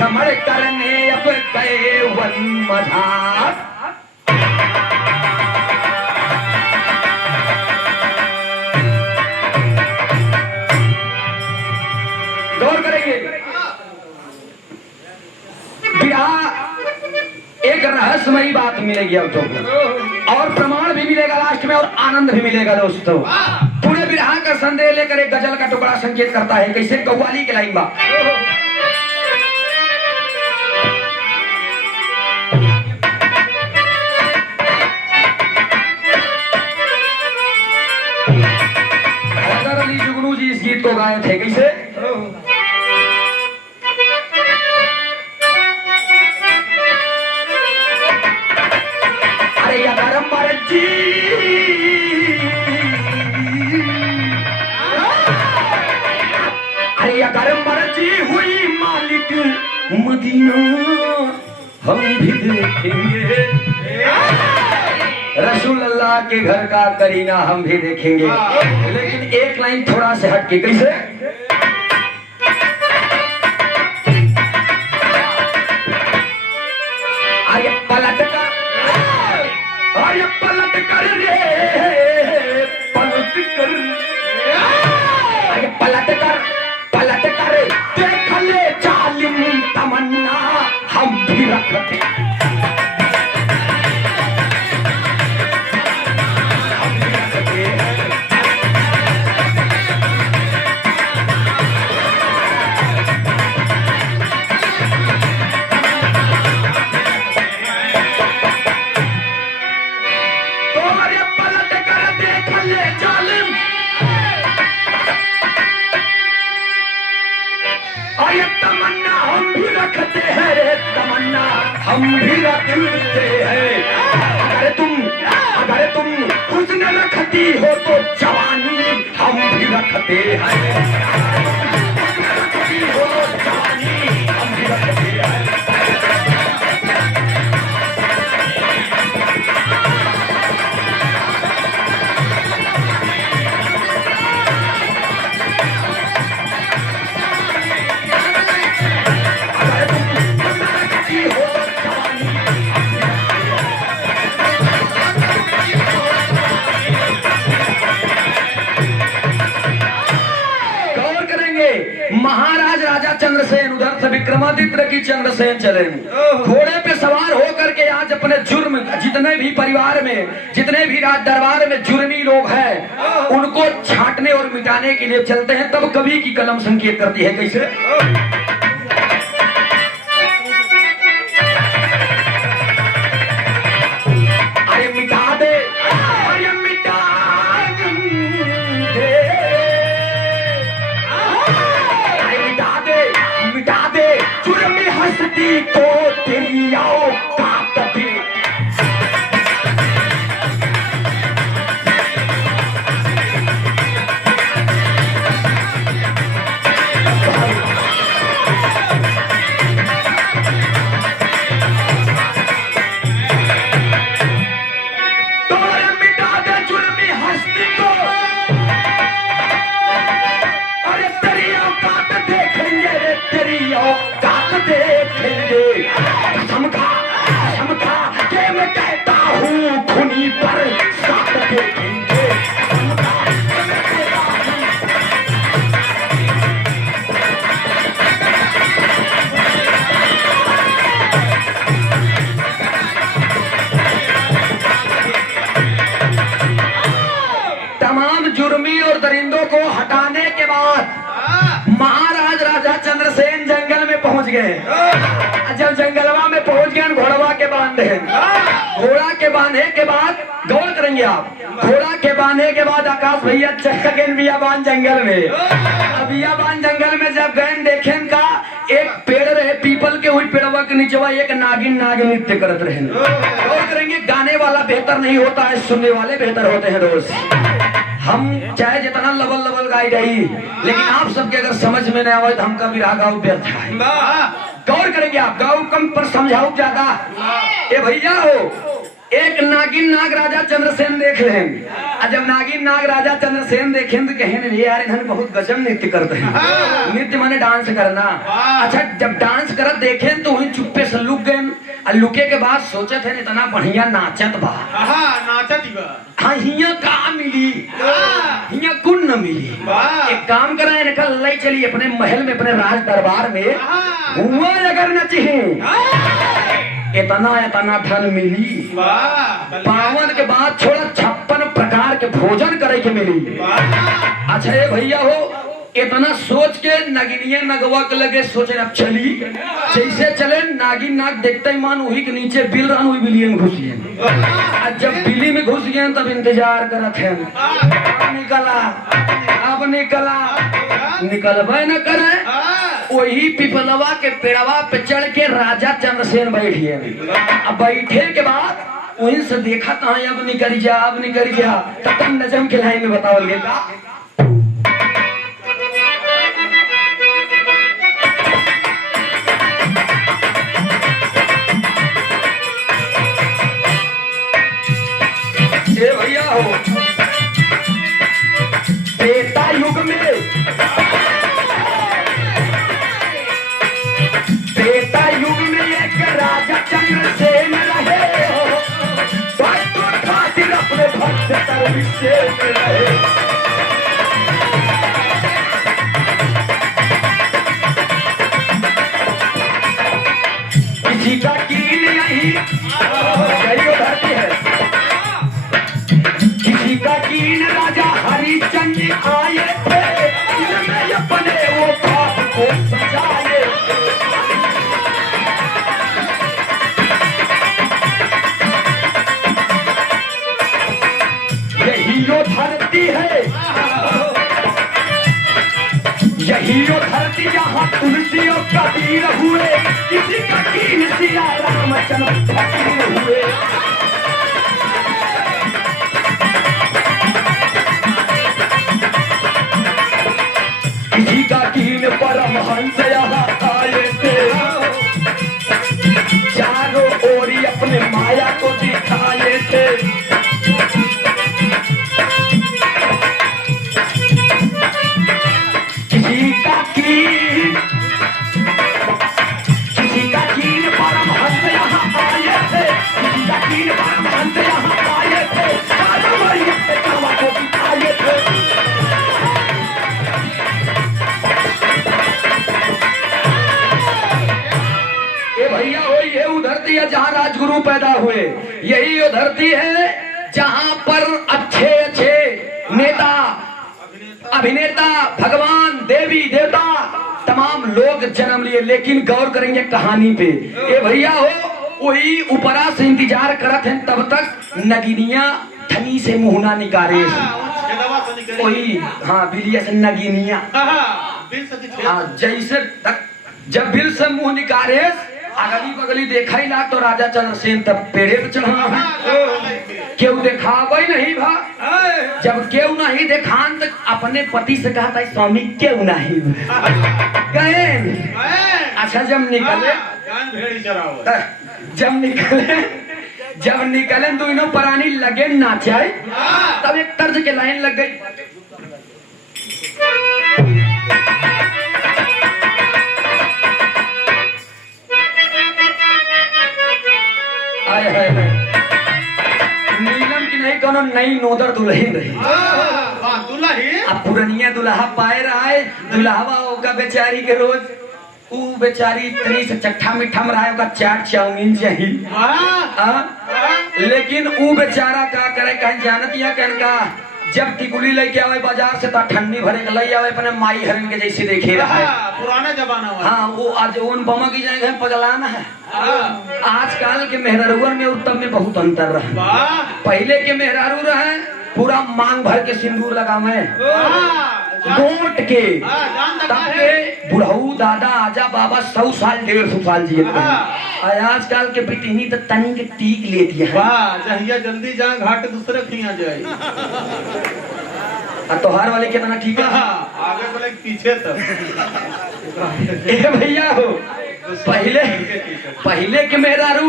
भ्रमण करने अब गए वन मझार। गौर करेंगे, एक रहस्यमयी बात मिलेगी अब तो, और प्रमाण भी मिलेगा लास्ट में, और आनंद भी मिलेगा दोस्तों। पूरे विरह का संदेह लेकर एक गजल का टुकड़ा संकेत करता है, कैसे कव्वाली के लाइन बा। हैदर अली जुगनू जी इस गीत को गाए थे, कैसे? अगर मर्जी हुई मालिक मदीना हम भी देखेंगे, रसूल अल्लाह के घर का करीना हम भी देखेंगे। लेकिन एक लाइन थोड़ा से हटके, कैसे? आये पलट कर, आये पलट कर रे, पलट कर, आये पलट कर, पलट कर देख ले जालिम तमन्ना हम भी रखते, हम भी रखते हैं। तो अरे पलट कर देख ले जालिम, ये तमन्ना हम भी रखते हैं रे, तमन्ना हम भी रखते हैं। अगर तुम हुस्न रखती हो तो जवानी हम भी रखते हैं, हुस्न रखती हो तो जवानी हम भी रखते हैं। महाराज राजा चंद्रसेन उधर से विक्रमादित्य की चंद्रसेन चले, घोड़े पे सवार होकर के आज अपने जुर्म, जितने भी परिवार में, जितने भी राज दरबार में जुर्मी लोग हैं, उनको छांटने और मिटाने के लिए चलते हैं। तब कवि की कलम संकेत करती है, कैसे? अरे मिटा दे, अरे मिटा दे, मिटा दे जुर्मी हस्ती को तेरी औकात भी। तमाम जुर्मी और दरिंदों को हटाने के बाद महाराज राजा चंद्रसेन जंगल में पहुंच गए। जब जंगलवा में पहुंच गए, घोड़वा के बांधे, घोड़ा के बांधे के बाद गौर करेंगे आप, घोड़ा के बांधे के बाद आकाश भैया चक्का के बियाबान जंगल में, बियाबान जंगल में जब गए देखें का एक पेड़ रहे पीपल के, हुई पेड़वा के नीचे एक नागिन नाग नृत्य करते रहे। गौर करेंगे, गाने वाला बेहतर नहीं होता है, सुनने वाले बेहतर होते हैं दोस्त। हम चाहे जितना लबल लबल गाई जाई, लेकिन आप सबके अगर समझ में नहीं आवे तो हमका विराह गाँव व्यर्थ है। गौर करेंगे आप, गाँव कम पर समझाओ ज्यादा। ए भैया हो, एक नागिन नाग राजा चंद्रसेन देख रहे हैं। जब नागिन नाग राजा चंद्रसेन देखें तो कहें यार इन्होंने बहुत गजब नृत्य करते हैं। नृत्य माने डांस करना। अच्छा जब डांस करत देखें तो वही चुप्पे से लुक गए। लुके के बाद सोचे थे इतना बढ़िया नाचत बा। हाँ हिया का मिली, हिया कुन न मिली। एक काम करें निकल लाई चली अपने महल में, अपने राज दरबार में हुआ अगर नचे इतना इतना धन मिली। पावन के बाद छोड़ा 56 प्रकार के भोजन करे के मिली। अच्छा ये भैया हो इतना सोच के नगिनिया नगवा के लगे सोचे अब चली। जैसे चले नागिन नाग देखते ही मान वही के नीचे बिल रहा हुई बिलिए में घुस गए। जब बिली में घुस गए तब इंतजार करत है। निकला अब निकला निकलबे न करे। वही पिपलवा के पेड़वा पे चढ़ के राजा चंद्रसेन बैठिए। अब बैठे के बाद वहीं से देखा था अब निकल जा अब निकल जा। तब नजम के लाइन में बताओ गया भैया हो त्रेता युग में, त्रेता युग में एक राजा चंद्रसेन रहे हो। भक्तों खातिर अपने भक्त सर्वसेन रहे। किसी का कील यही धरती है। किसी का कीन राजा हरिचंद्र आए थे, इनमें अपने वो बाप को सजाए। यही वो धरती है, यही वो धरती जहाँ तुलसी और कबीर हुए। किसी का कीन सिया रामचंद्र फकीर हुए। किसी का कीन परमहंस यहाँ आए थे, चारों ओरी अपने माया को दिखाए थे। किसी का कीन परमहंस यहाँ आए थे, किसी का कीन परमहंस यहाँ आए थे। चारों ओरी अपने माया को दिखाए थे। भैया हो ये वो धरती है जहाँ राजगुरु पैदा हुए। यही वो धरती है जहाँ पर अच्छे अच्छे नेता अभिनेता भगवान देवी देवता तमाम लोग जन्म लिए। लेकिन गौर करेंगे कहानी पे। ये भैया हो वही ऊपरा से इंतजार करत हैं तब तक नगिनिया थनी से मुहना निकारे। वही हाँ बिलिया से नगिनिया जैसे तक जब बिल से मुंह निकारे अगली बगली देखा ही ना तो राजा चंद्रसेन तब पेड़े पे चढ़ा है। क्यों देखावे नहीं भा। जब क्यों नहीं देखान तो अपने पति से कहा था स्वामी क्यों नहीं गए। अच्छा जब निकले दोनों प्राणी लगे नाचाए तब एक तर्ज के लाइन लग गई। नीलम की नहीं कोनो नई नोदर दुल्हन रही। अब पुरनिया दुल्हा पाए रहा है। दुल्हावा होगा बेचारी के रोज ऊ बेचारी इतनी से चट्ठा मिठा में रहा चाट चाउमीन चाहिए। लेकिन ऊ बेचारा का करे कहीं जानत या कहन का जब टिकुली लेके आवे बाजार से तो ठंडी भरे के लई आवे अपने माई हरन के जैसे देखे रहा है। पुराना जमाना हाँ वो आज ओन बमा की जगह पगलाना है। आजकल के मेहरारूअन में उत्तम में बहुत अंतर रहा। पहले के मेहरारू रहे पूरा मांग भर के सिंदूर लगावे गोट के ताकि बुढ़ऊ दादा आजा बाबा 100 साल 150 साल जिए थे। आजकल के बिटिनी तो तनी के टीक ले दिया है। जल्दी जा घाट दूसरे खिया जाए। तोहार वाले कितना ठीक है आगे वाले पीछे तक। भैया हो पहले के मेहरारू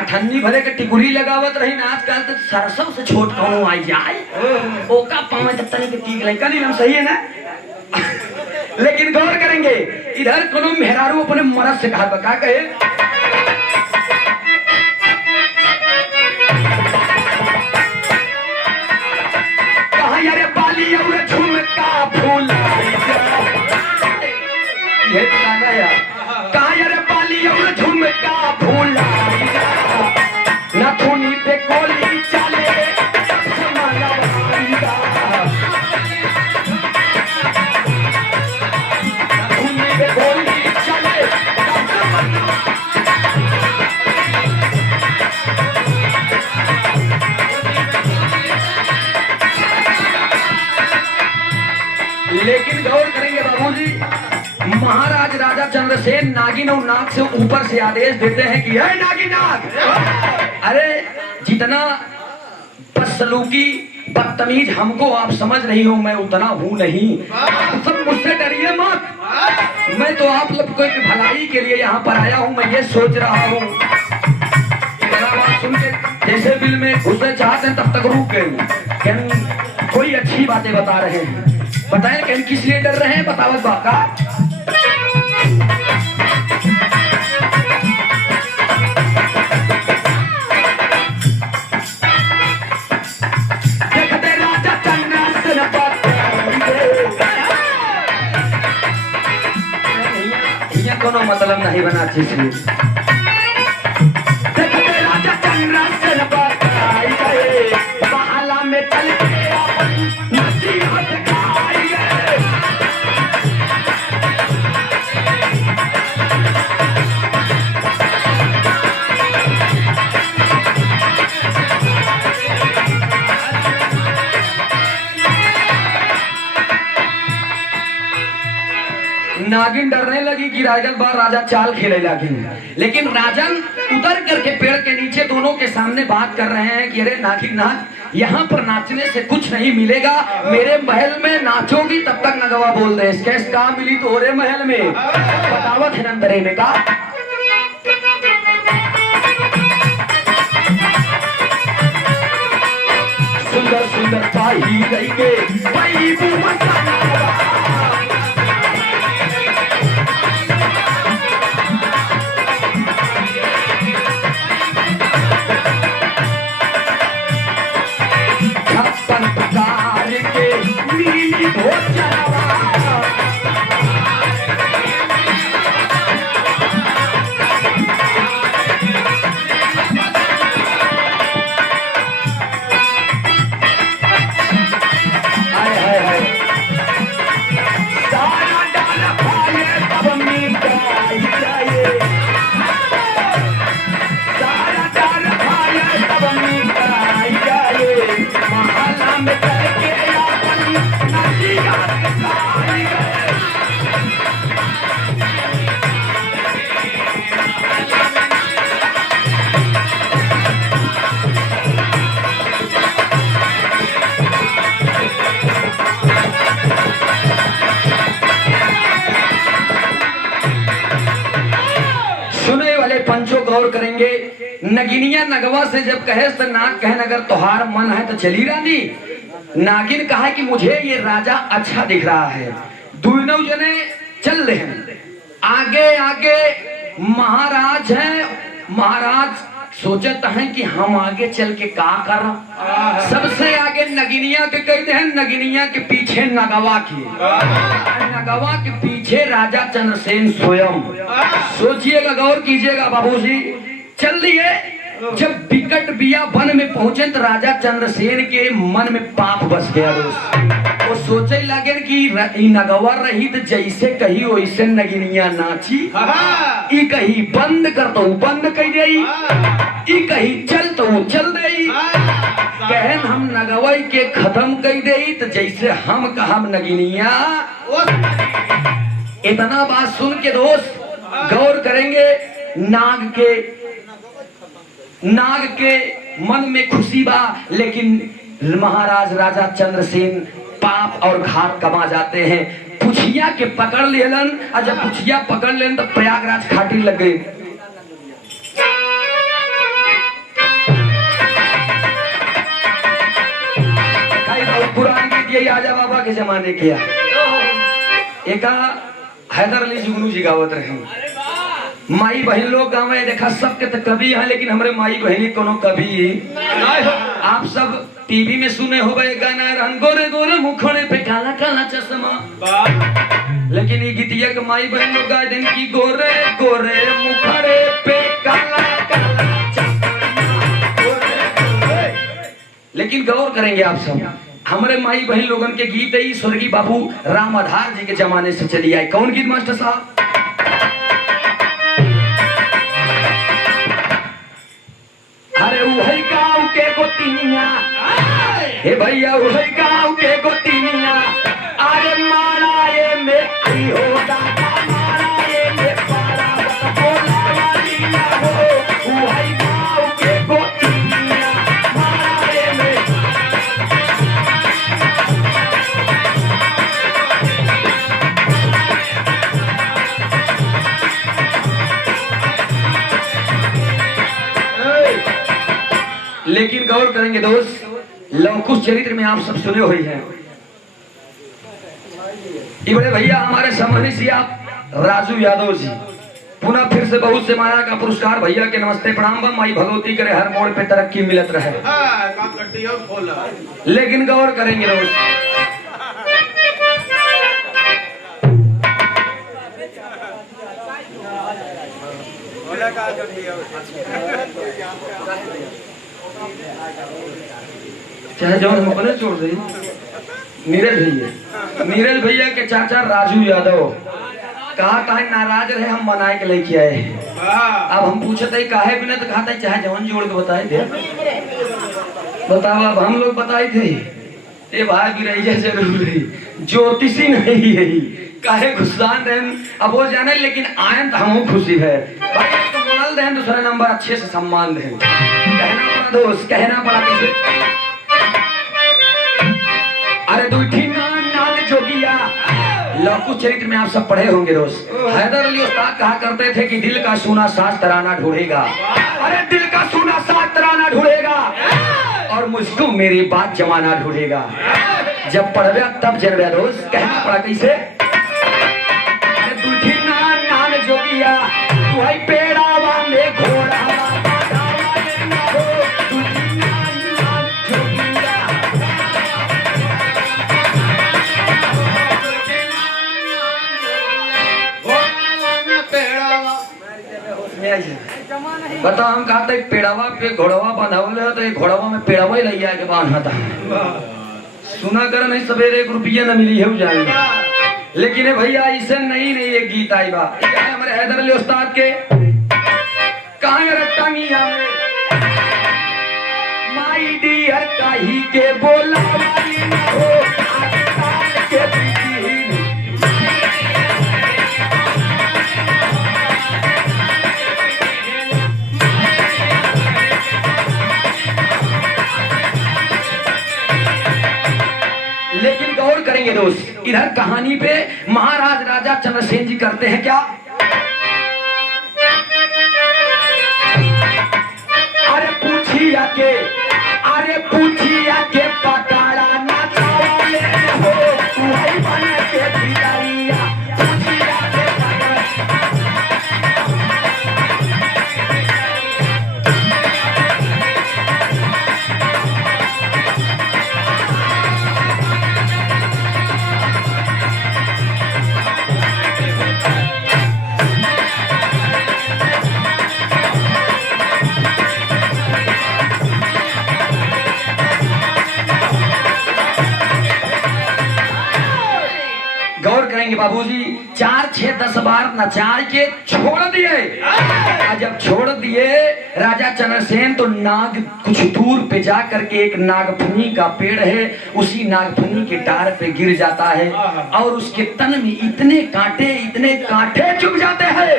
अठन्नी भरे के टिकुरी लगावत रही ना आजकल तो सरसों से छोट कौन आई जाए ओका पाँव जब तक के टीक लगा नहीं हम सही है ना लेकिन गौर करेंगे इधर कोनो मेहरारू अपने मर्द से कहा बका कहे कहा यारे बाली और झुमका फूल ये गाना यार कहा यारे बाली और झुमका फूल नथुनी पे गोली चले समाना भाईगा नथुनी पे गोली चले लेकिन गौर करेंगे बाबूजी महाराज राजा चंद्रसेन नागिन और नाग से ऊपर से आदेश देते हैं कि है नागिन नाग अरे जितना बदसलूकी बदतमीज हमको आप समझ नहीं हो मैं उतना हूं नहीं आप सब मुझसे डरिए मत मैं तो आप लोग की भलाई के लिए यहाँ पर आया हूँ मैं ये सोच रहा हूँ बात सुन के जैसे बिल में घुसना चाहते हैं तब तक रुक गए कोई अच्छी बातें बता रहे हैं बताएं कि किस लिए डर रहे हैं बतावत बाका कोनो मतलब नहीं बना चीज राजा चंद्रसेन बहाला में चल के नसीहत गाई नागिन डरने लगी कि राजन बार राजा चाल खेले लगे लेकिन राजन उतर करके पेड़ के नीचे दोनों के सामने बात कर रहे हैं कि अरे नागिन नाच यहाँ पर नाचने से कुछ नहीं मिलेगा मेरे महल में नाचोगी तब तक नगवा बोल दे कैस कहा मिली तो ओरे महल में बतावत है नंदरे में का सुंदर सुंदर पाही गई के पाई गौर करेंगे नगिनिया नगवा से जब कहे तो नाग कहे अगर तोहार मन है तो चली रानी नागिन कहा कि मुझे ये राजा अच्छा दिख रहा है दोनों जने चल रहे हैं आगे आगे महाराज हैं महाराज सोचते हैं कि हम आगे चल के का कर सबसे आगे नगिनिया के कहते हैं नगिनिया के पीछे नगवा की नगवा के पीछे राजा चंद्रसेन स्वयं सोचिएगा गौर कीजिएगा बाबूजी चल दिए जब विकट बिया वन में पहुंचे तो राजा चंद्रसेन के मन में पाप बस गया वो सोचे लगे कि नगवा रही तो जैसे कही वैसे नगिनिया नाची ई कही बंद कर तो बंद कर गई ई कही चल तो चल गई कहन हम नगवाई के खत्म कर दे तो जैसे हम कहम नगिनिया इतना बात सुन के दोस्त गौर करेंगे नाग के मन में खुशी बा लेकिन महाराज राजा चंद्रसेन पाप और घात कमा जाते हैं पुछिया के पकड़ लेलन और जब पुछिया पकड़ लेन तो प्रयागराज खाटी लग गई यही आजा बाबा के जमाने किया। एक हैदर अली जुगनू जी गावत रहे, माई बहन लोग गाँव देखा सबके तो कवि है, लेकिन हमारे माई बहनी कोनो कवि आप सब टीवी में सुने हो गए गाना रंग गोरे गोरे मुखड़े पे काला काला चश्मा, लेकिन ये गीतिया के माई बहन लोग गाए दिन की गोरे गोरे मुखड़े पे काला काला चश्मा। लेकिन गौर करेंगे आप सब, हमारे माई बहन लोगन के गीत है स्वर्गीय बाबू राम आधार जी के जमाने से चली आई। कौन गीत मास्टर साहब? अरे वही गाँव के गोतिनिया, हे भैया वही गाँव के गोतिनिया, अरे मारा ये में आई हो दादा, मारा ये में पारा बोला वाली ना हो, वही गाँव के गोतिनिया, मारा ये में। लेकिन गौर करेंगे दोस्त, लवकुश चरित्र में आप सब सुने हुए हैं, ये बड़े भैया हमारे समझने से आप राजू यादव जी पुनः फिर से बहुत से माया का पुरस्कार भैया के नमस्ते प्रणाम बा, माई भगवती करे हर मोड़ पे तरक्की मिलत रहे। लेकिन गौर करेंगे दोस्त, चाहे जो हम अपने छोड़ दी, नीरज भैया के चाचा राजू यादव कहा नाराज रहे, हम मनाए के लेके आए। अब हम पूछते काहे बिना, तो कहता चाहे जवन जोड़ के बताए थे, बताओ अब हम लोग बताए थे ये भाई गिरैया जरूर है, ज्योतिषी नहीं है, काहे गुस्सान रहन अब वो जाने, लेकिन आयन तो हम खुशी है भाई, एक तो माल दें, दूसरा नंबर अच्छे से सम्मान दें। कहना पड़ा दोस्त, कहना पड़ा किसे, अरे दूठी नान जोगिया। लवकुश चरित्र में आप सब पढ़े होंगे दोस्त, हैदर अली उस्ताद कहा करते थे कि दिल का सोना साज तराना ढूंढेगा, अरे दिल का सोना साज तराना ढूंढेगा, और मुझको मेरी बात जमाना ढूंढेगा। जब पढ़वे तब जनवे दोस्त, कहना पड़ा कैसे, अरे दूठी नान जोगिया, तू है पेड़ावा में घोड़ा, बताओ हम कहा था पेड़ावा पे घोड़वा बंधावल है, तो घोड़वा में पेड़ावा ही लैया के बांधा था। सुना कर नहीं सवेरे 1 रुपया न मिली है जाएगा, लेकिन भैया इसे नहीं ये गीत आई बा हमारे हैदर अली उस्ताद के, कहाँ रटंगिया में माई डियर काही के बोला वाली न हो, आजकल के प्रीति लेकिन गौर करेंगे दोस्त, इधर कहानी पे महाराज राजा चंद्रसेन जी करते हैं क्या, अरे पूछिया के पकाड़ा ना चावले हो, वही बन के भिड़ैया, पूछिया के बाबूजी 4, 6, 10 बार नचाए के छोड़ दिए। जब छोड़ दिए राजा चंद्रसेन तो नाग कुछ दूर पे जा करके एक नागफनी का पेड़ है, उसी नागफनी के डार पे गिर जाता है और उसके तन में इतने कांटे चुभ जाते हैं।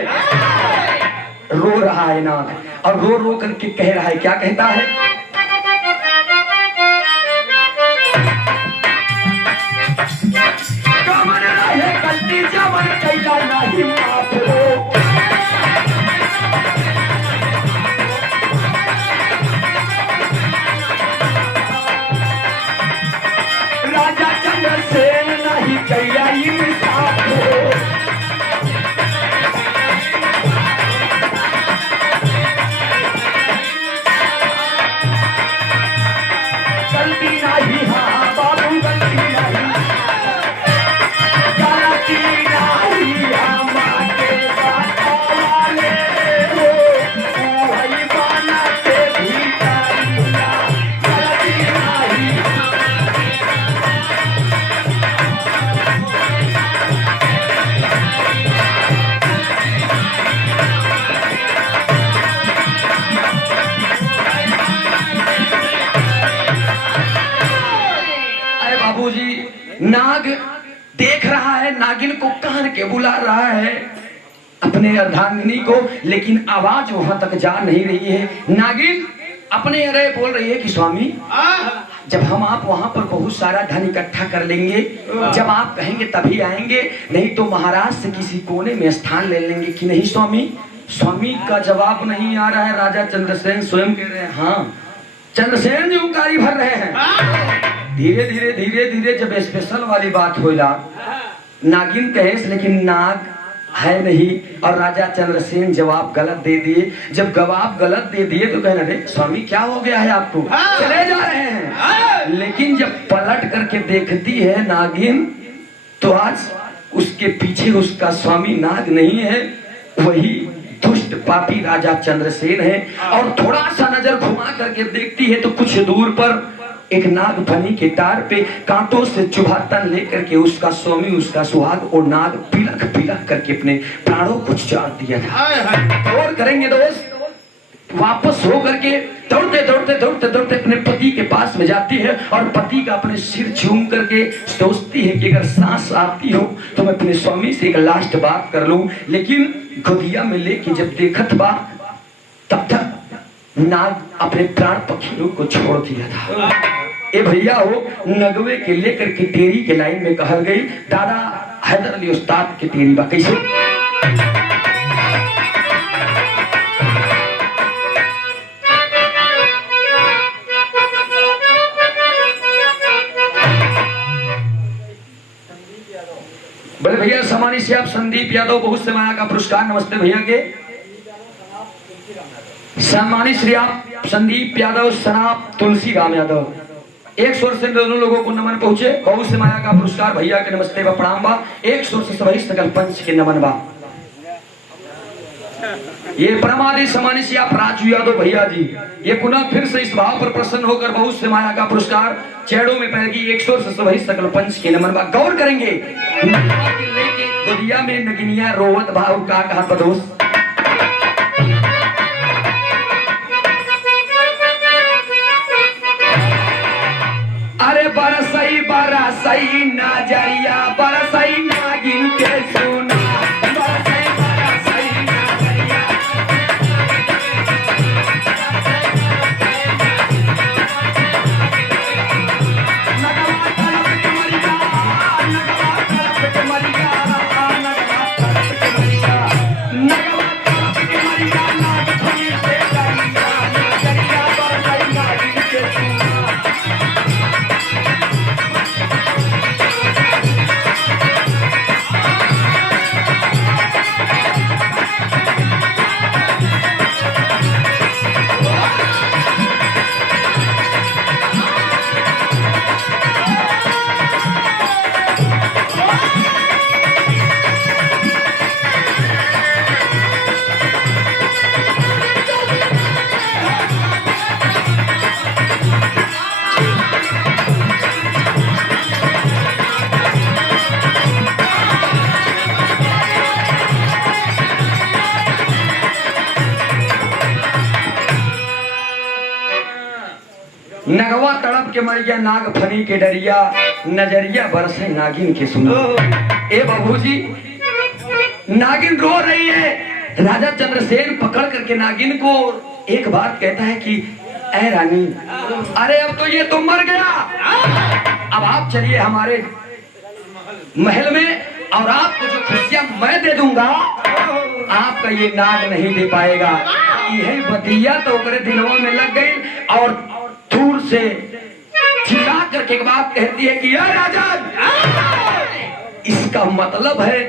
रो रहा है नाग और रो रो करके कह रहा है, क्या कहता है, गलती जवन कैला नहीं माफ हो, राजा के बुला रहा है अपने अर्धांगिनी को, लेकिन आवाज वहां तक जा नहीं रही है। नागिन अपने अरे बोल रही है कि स्वामी, जब हम आप वहां पर बहुत सारा धन इकट्ठा कर लेंगे, जब आप कहेंगे तभी आएंगे, नहीं तो महाराज से किसी कोने में स्थान ले लेंगे कि नहीं स्वामी। स्वामी का जवाब नहीं आ रहा है। राजा चंद्रसेन स्वयं कह रहे हैं हाँ। चंद्रसेन जी उंकारी भर रहे हैं। धीरे धीरे धीरे धीरे जब स्पेशल वाली बात होला, नागिन कहे लेकिन नाग है नहीं, और राजा चंद्रसेन जवाब गलत दे दिए। जब जवाब गलत दे दिए तो कहना रे स्वामी क्या हो गया है आपको, चले जा रहे हैं। लेकिन जब पलट करके देखती है नागिन, तो आज उसके पीछे उसका स्वामी नाग नहीं है, वही दुष्ट पापी राजा चंद्रसेन है। और थोड़ा सा नजर घुमा करके देखती है तो कुछ दूर पर एक नाग फनी के तार पे कांटों से चुभा तन लेकर के उसका स्वामी, उसका सुहाग और नाग पिलक पिलक करके अपने प्राणों को चार दिया था। और करेंगे दोस्त, वापस हो करके दौड़ते दौड़ते दौड़ते दौड़ते अपने पति के पास में जाती है और पति का अपने सिर चूम करके सोचती है कि अगर सांस आती हो तो मैं अपने स्वामी से एक लास्ट बात कर लूं। लेकिन गोदिया में लेके जब देखत बा, तब तक नाग अपने प्राण पक्षियों को छोड़ दिया था। ए भैया हो, नगवे के लेकर के टेरी के लाइन में कहल गई, दादा हैदर अली उस्ताद के टेरी बा कैसे। बड़े भैया समानी से आप संदीप यादव बहुत से माया का पुरस्कार। नमस्ते भैया के सम्मानित श्री आप संदीप यादव, सनाप तुलसी राम यादव, एक स्वर से दोनों लोगों को नमन पहुंचे। बहुत से माया का पुरस्कार भैया के नमस्ते बा प्रणाम बा। एक स्वर से सभी सकल पंच के नमन बा। ये परमादि सम्मानित श्री आप राजू यादव भैया जी, ये पुनः फिर से इस भाव पर प्रसन्न होकर बहुत से माया का पुरस्कार चेड़ों में पैर की। एक स्वर से सभी सकल पंच के नमन बा। गौर करेंगे गोदिया में नगिनिया रोवत भाव का कहा पदोस। अरे बरसई बरसई नजरिया, बरसई नागिन के सुना, बरसई बरसई नजरिया। नगवा तरफ के मरिया, नगवा तरफ के मरिया, नगवा तरफ के मरिया, नगवा तरफ के मरिया, नाग फनी से डरिया, नजरिया बरसई नागिन के सुना। नगवा तड़प के मरिया, नाग फनी के डरिया, नजरिया बरसे नागिन के सुनो। ए बाबूजी, नागिन रो रही है। राजा चंद्रसेन पकड़ करके नागिन को एक बात कहता है कि ऐ रानी, अरे अब तो ये तो मर गया, अब आप चलिए हमारे महल में और आपको जो खुशियां मैं दे दूंगा आपका ये नाग नहीं दे पाएगा। यही बतिया तो दिनों में लग गई और दूर से चिल्ला करके एक बात कहती है कि राजन, इसका मतलब है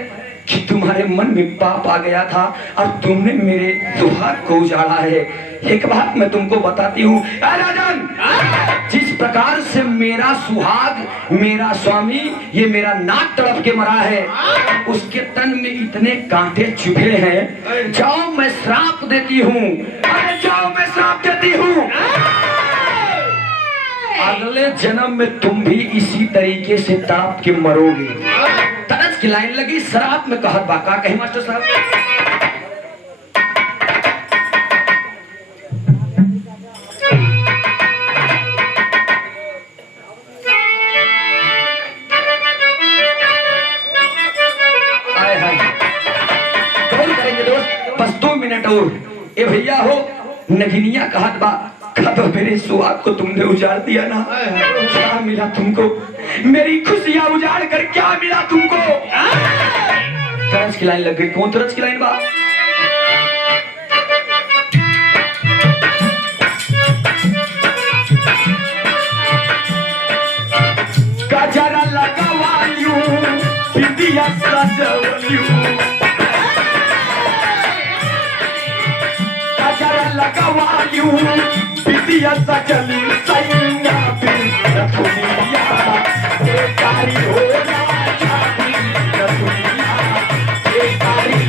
कि तुम्हारे मन में पाप आ गया था और तुमने मेरे सुहाग को उजाड़ा है। एक बात मैं तुमको बताती हूँ राजन, जिस प्रकार से मेरा सुहाग, मेरा स्वामी, ये मेरा नाक तड़प के मरा है, उसके तन में इतने कांटे चुभे हैं। जाओ मैं श्राप देती हूँ, अरे जाओ मैं श्राप देती हूँ, अगले जन्म में तुम भी इसी तरीके से ताप के मरोगे। तरस की लाइन लगी, शराब में कहत बाका कहीं मास्टर साहब। आए हाय बस 2 मिनट और। ए भैया हो, नगिनिया कहत बा, कब मेरे सुहाग को तुमने उजाड़ दिया ना, क्या मिला तुमको? मेरी खुशियां उजाड़ कर क्या मिला तुमको? तरस की लाइन लग गई। कौन तरस की लाइन बा? गजरा लगावालियू, बिंदिया सजवालियू, गजरा लगावालियू, बिंदिया सजली, सैया बिन रखुनिया, बेकारी हो राजा बिन रखुनिया, बेकारी।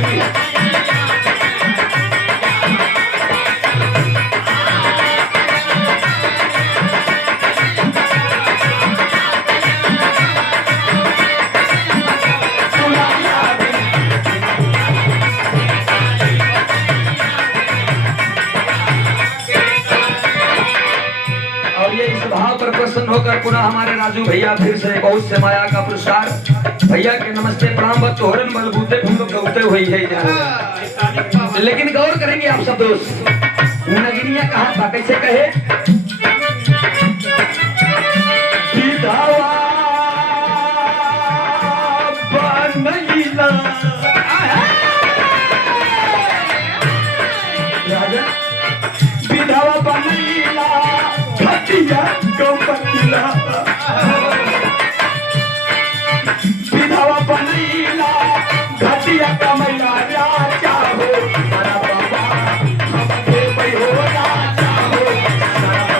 प्रसन्न होकर पुनः हमारे राजू भैया फिर से बहुत से माया का पुरस्कार। भैया के नमस्ते प्रणाम बतोहरन बलबूते हम लोग गौते हुई है। लेकिन गौर करेंगे आप सब दोस्त, नगिनिया कहा था, कैसे कहे? विधवा बनैला, विधवा बनैला, घटिया गौपतिला, विधवा बनैला, घटिया कमैला, राजा हो सारा बाबा, हमके भयो राजा हो सारा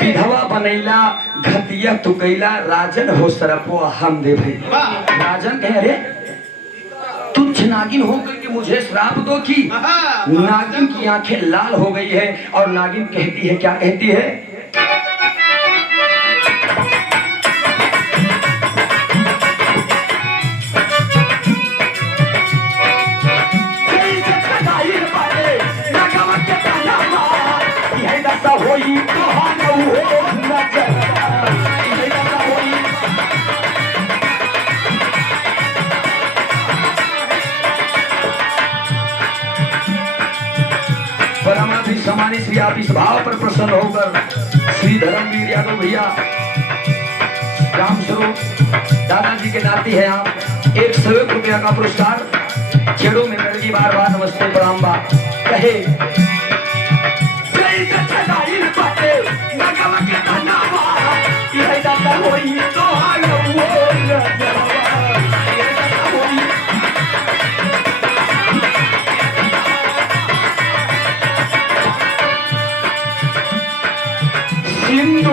विधवा बनैला, घटिया तू कैला, राजन हो सरपो हम दे भाई। राजन कहे, अरे तुच्छ नागिन हो करके मुझे श्राप दो की। नागिन की आंखें लाल हो गई है और नागिन कहती है, क्या कहती है? सम्मानित श्री आप इस भाव पर प्रसन्न होकर श्री धर्मवीर यादव भैया राम स्वरूप दादाजी के नाती है आप 101 रुपया का पुरस्कार। छेड़ों में लड़की बार बार नमस्ते प्रणाम बा कहे। सिंधु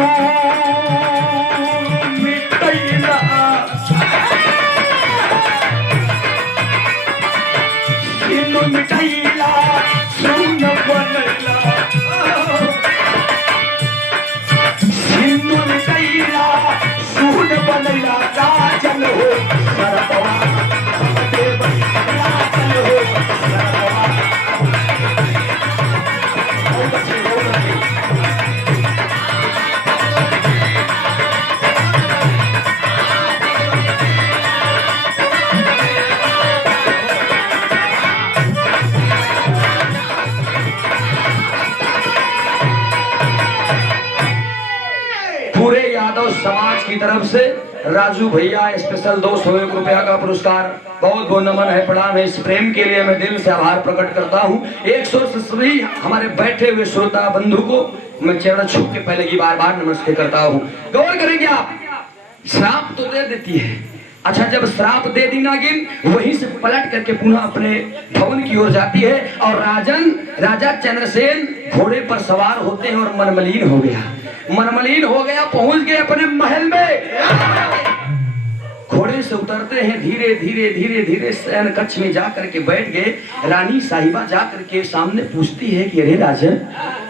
मिटैला, सिंधु मिटैला, सुन बनैला, सिंधु मिटैला, सुन बनैला, राजन हो सरपवा, देव राजन हो सरपवा। पूरे यादव समाज की तरफ से राजू भैया स्पेशल 201 रुपया का पुरस्कार। बहुत बहुत नमन है, प्रणाम है। इस प्रेम के लिए मैं दिल से आभार प्रकट करता हूँ। 100 से सभी हमारे बैठे हुए श्रोता बंधु को मैं चरण छू के पहले की बार बार नमस्ते करता हूँ। गौर करेंगे आप, श्राप तो दे देती है। अच्छा, जब श्राप दे दी नागिन, वहीं से पलट करके पुनः अपने भवन की ओर जाती है और राजा चंद्रसेन घोड़े पर सवार होते हैं और मनमलीन हो गया, पहुंच गए अपने महल में। घोड़े से उतरते हैं, धीरे धीरे धीरे धीरे शयन कक्ष में जा करके बैठ गए। रानी साहिबा जा करके सामने पूछती है कि अरे राजन,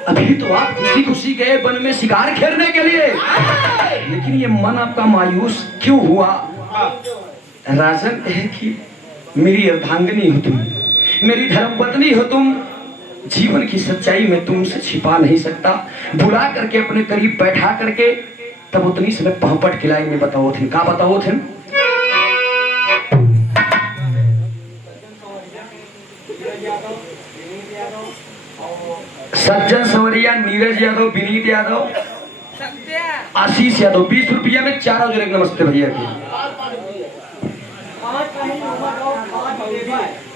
अभी तो आप खुशी खुशी गए वन में शिकार खेलने के लिए, लेकिन ये मन आपका मायूस क्यों हुआ? राजन कहे कि मेरी अर्धांगिनी हो तुम, मेरी धर्मपत्नी हो तुम, जीवन की सच्चाई में तुमसे छिपा नहीं सकता। बुला करके अपने करीब बैठा करके तब उतनी समय पहपट खिलाई में बताओ थे, का बताओ थे? सज्जन सवरिया, नीरज यादव, विनीत यादव, आशीष यादव, 20 रुपया में चारों जोड़े नमस्ते भैया की।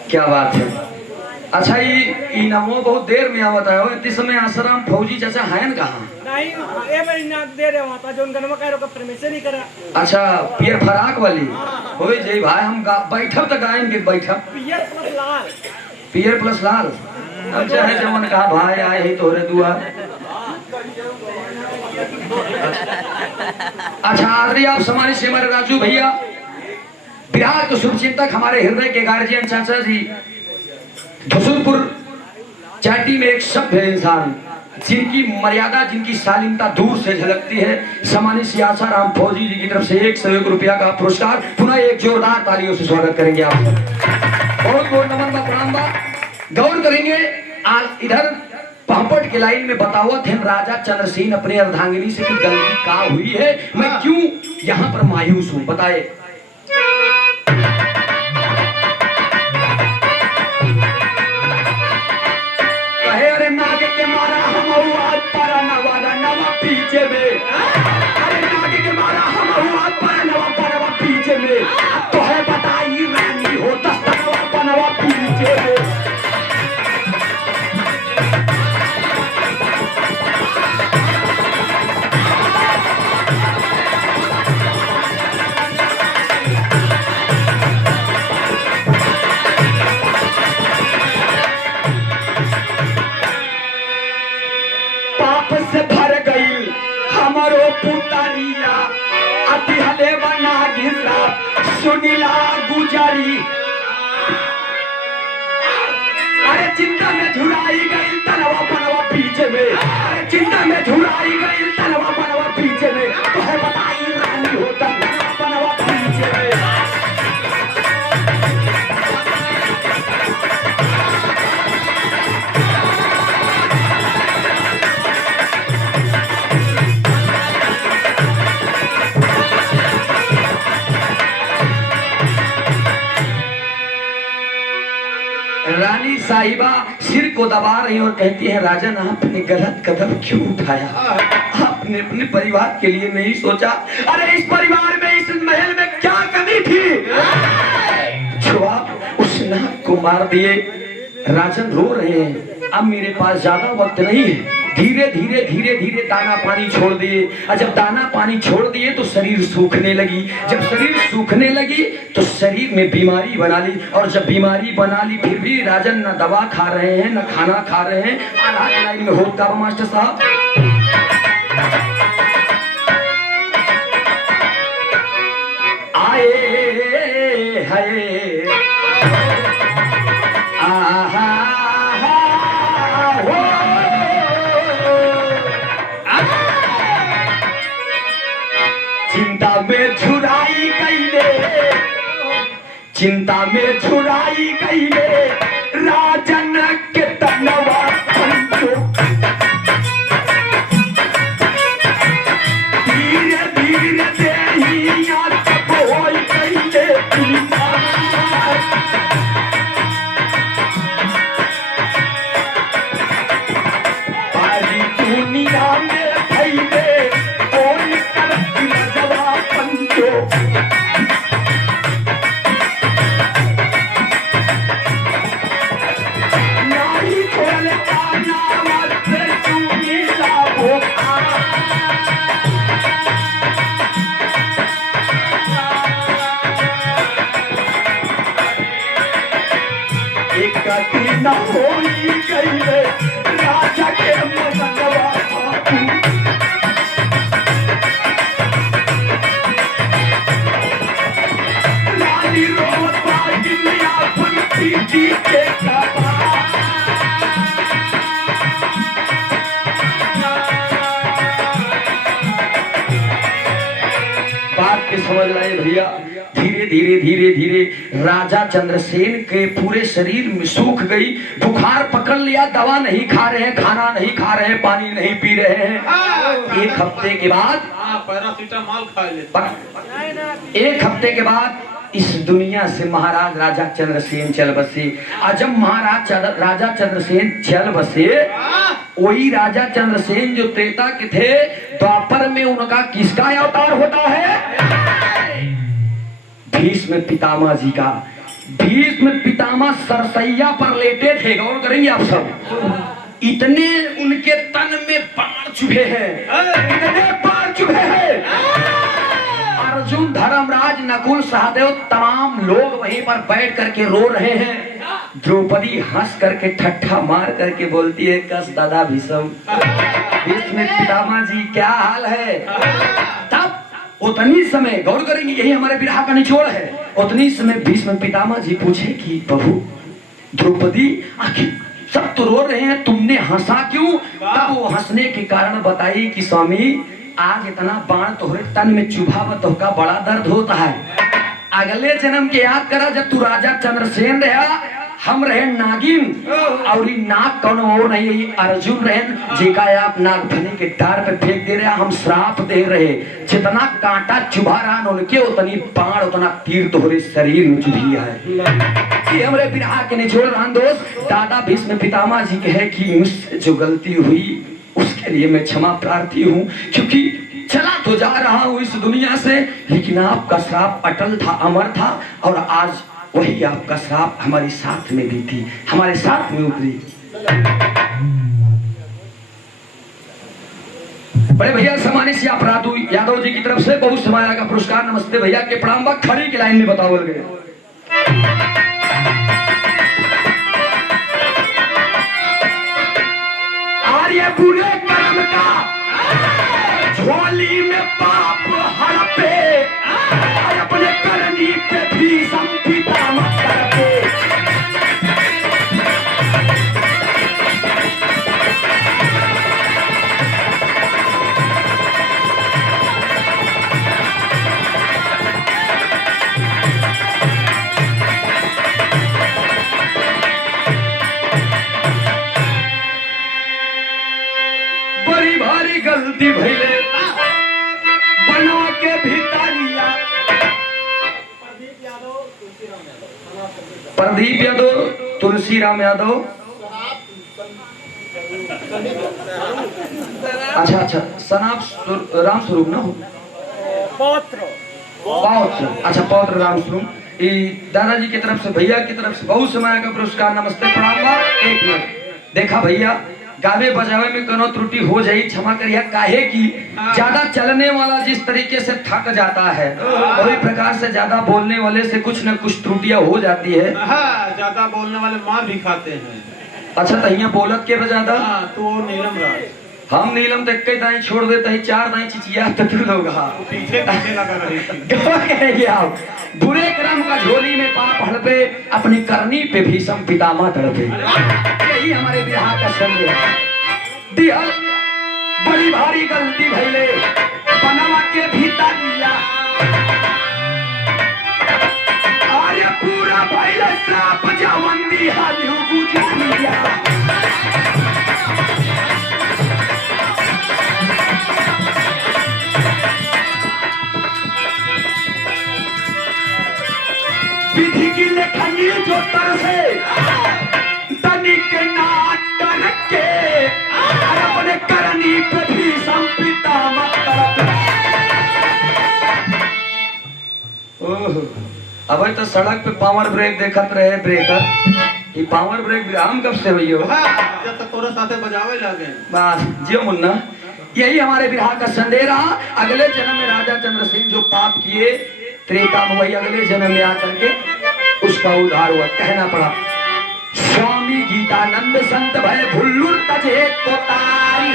क्या बात है। अच्छा, ये इनामो बहुत देर में आवत है। इतने समय आसाराम फौजी चाचा हैं कहाँ? नहीं, ये मैं इनाम दे रहा हूँ जो गनमा कह रहा परमिशन नहीं करा। अच्छा, पियर फराक वाली हो जय भाई, हम बैठब तक आएंगे, बैठब पियर प्लस लाल, पियर प्लस लाल। हम चाहे जमन कहा भाई आए ही तोरे दुआ। अच्छा, आदरी आप समाज से हमारे राजू भैया, बिहार के शुभचिंतक, हमारे हृदय के गार्जियन चाचा जी, धुसुरपुर चाटी में एक सभ्य इंसान, जिनकी मर्यादा, जिनकी शालीनता दूर से झलकती है, सम्मानित श्री आसाराम फौजी जी की तरफ से 101 रुपया का पुरस्कार। पुनः एक जोरदार तालियों से स्वागत करेंगे आप। बहुत बहुत नमन बा, प्रणाम बा। गौर करेंगे आज इधर पापड़ के लाइन में बतावत है राजा चंद्रसेन अपने अर्धांगिनी से कि गलती का हुई है, मैं क्यों यहाँ पर मायूस हूँ, बताए। कहे अरे नाग के मारा हम आज पारा नवादा नवा पीछे में, अरे नाग के मारा हम आज पारा नवा पीछे में, तो है बताई रानी हो दस्तनवा बनवा पीछे में। से भर गई हमारो पुतरिया, अति हले बना घिसा सुनीला गुजरी, अरे चिंता में झुराई गई तनवा बनवा पीछे में, अरे चिंता में झुराई गई तनवा बनवा पीछे में, तो है बताई रानी होता तनवा बनवा पीछे में। रानी साहिबा सिर को दबा रही और कहती है राजन, आपने गलत कदम क्यों उठाया? आपने अपने परिवार के लिए नहीं सोचा? अरे इस परिवार में, इस महल में क्या कमी थी जो आप उस नाग को मार दिए? राजन रो रहे हैं। अब मेरे पास ज्यादा वक्त नहीं है, धीरे धीरे धीरे धीरे दाना पानी छोड़ दिए, और जब दाना पानी छोड़ दिए तो शरीर सूखने लगी, जब शरीर सूखने लगी तो शरीर में बीमारी बना ली, और जब बीमारी बना ली फिर भी राजन न दवा खा रहे हैं न खाना खा रहे हैं। आधा लाइन में होता मास्टर साहब, आए हाय आहा हो, चिंता में झुराई गईले, चिंता में झुराई गईले राजन के तनवा पंचो, धीरे धीरे देहिया सब होई गईले पारी दुनिया में भइले कोई करती नजवा पंचो। बात के समझ लाए भैया। धीरे धीरे धीरे धीरे राजा चंद्रसेन के पूरे शरीर में सूख गई, बुखार पकड़ लिया, दवा नहीं खा रहे हैं, खाना नहीं खा रहे हैं, पानी नहीं पी रहे हैं। एक हफ्ते के बाद पैरासीटामोल खा ले। एक हफ्ते के बाद इस दुनिया से महाराज राजा चंद्रसेन चल बसे। और जब महाराज राजा चंद्रसेन चल बसे, वही राजा चंद्रसेन जो त्रेता के थे, द्वापर में उनका किसका अवतार होता है? भीष्म पितामह जी का। भीष्म पितामह सरसैया पर लेटे थे, गौर करेंगे आप सब। इतने उनके तन में बाण चुभे हैं, इतने बाण चुभे हैं। अर्जुन, धर्मराज, नकुल, सहदेव तमाम लोग वहीं पर बैठ करके रो रहे हैं। द्रौपदी हंस करके ठट्ठा मार करके बोलती है, कस दादा भीष्म पितामह जी क्या हाल है? तब उतनी समय, गौर करेंगे यही हमारे विरह का निचोड़ है, उतनी समय भीष्म पितामह जी पूछे कि बहू द्रौपदी, आखिर सब तो रो रहे हैं, तुमने हंसा क्यों? तब वो हंसने के कारण बताई कि स्वामी, आज इतना बाण तोहरे तन में चुभा का बड़ा दर्द होता है। अगले जन्म के याद करा, जब तू राजा चंद्रसेन रहा, हम रहे नागिन, और नाग कौन और नहीं, ये अर्जुन रहे, जेका आप नागफनी के डार पे फेंक दे रहा, हम श्राप दे रहे, जितना कांटा चुभा रहा उनके, उतनी बाण उतना तीर तोहरे शरीर में चुभी है। ये हमारे विरह के निचोड़ रहा दोस्त। दादा भीष्म पितामह जी कहे कि मुझसे जो गलती हुई उसके लिए मैं क्षमा प्रार्थी हूँ, क्योंकि चला तो जा रहा हूँ इस दुनिया से, लेकिन आपका श्राप अटल था, अमर था, और आज वही आपका श्राप हमारे साथ में भी थी, हमारे साथ में उतरी। बड़े भैया सम्मानित श्री अपराधु यादव जी की तरफ से बहुत समाया का पुरस्कार। नमस्ते भैया के प्रणाम। वक्त खड़ी की लाइन में बताओ गए। आर्य बुरे कर्म का झोली में पाप हड़पे, अपने करनी पे भी संपिता मत करते। बड़ी भारी गलती भइले बना के भितारिया। प्रदीप यादव, तुलसी राम यादव, अच्छा सनाब राम स्वरूप ना हो, पौत्र, अच्छा पौत्र राम स्वरूप। दादाजी की तरफ से, भैया की तरफ से बहुत समय का पुरस्कार। नमस्ते प्रणाम। एक मिनट देखा भैया, गावे बजावे में कोनो त्रुटि हो जाए क्षमा करिए, काहे कि ज्यादा चलने वाला जिस तरीके से थक जाता है, वही प्रकार से ज्यादा बोलने वाले से कुछ न कुछ त्रुटियां हो जाती है। ज्यादा बोलने वाले मार भी खाते हैं। अच्छा तो यहाँ बोलत के ज्यादा तो नीलम राज, हम नीलम तो एक दाई छोड़ देते हैं, चार दाई चिचिया तो तू लोग पीछे लगा रही थी। आप बुरे कर्म का झोली में पाप हड़पे, अपनी करनी पे भीष्म पितामह तड़पे। यही हमारे विरह का संदेश। दिहल बड़ी भारी गलती भइले बनवा के भीतर लिया, आर्य पूरा भइले श्राप जवन दिहल बुझा लिया। विधि की लेखनी जो तरसे तनिक ना डरके, अपने करनी पे भी संपिता मत करते। अब तो सड़क पे पावर ब्रेक देखत रहे ब्रेकर, ये पावर ब्रेक विराम कब से हुई हो? जब तक तोरे साथे बजावे लगे। बस जियो मुन्ना, यही हमारे विरह का संदेश रहा। अगले जन्म में राजा चंद्रसेन जो पाप किए, त्रेता में वही अगले जन्म में आकर के उसका उद्धार हुआ। कहना पड़ा, स्वामी गीतानंद संत भय भुल्लुर तजे को तारी,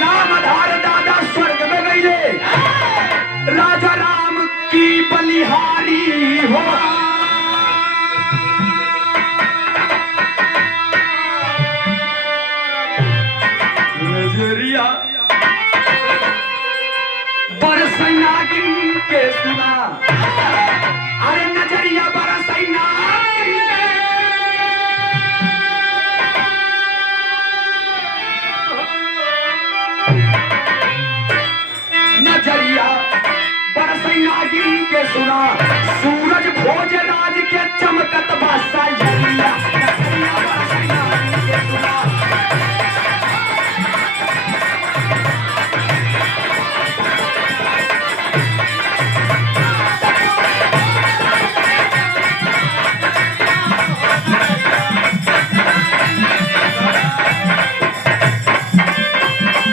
रामधार दादा स्वर्ग में गईले, राजा राम की बलिहारी हो।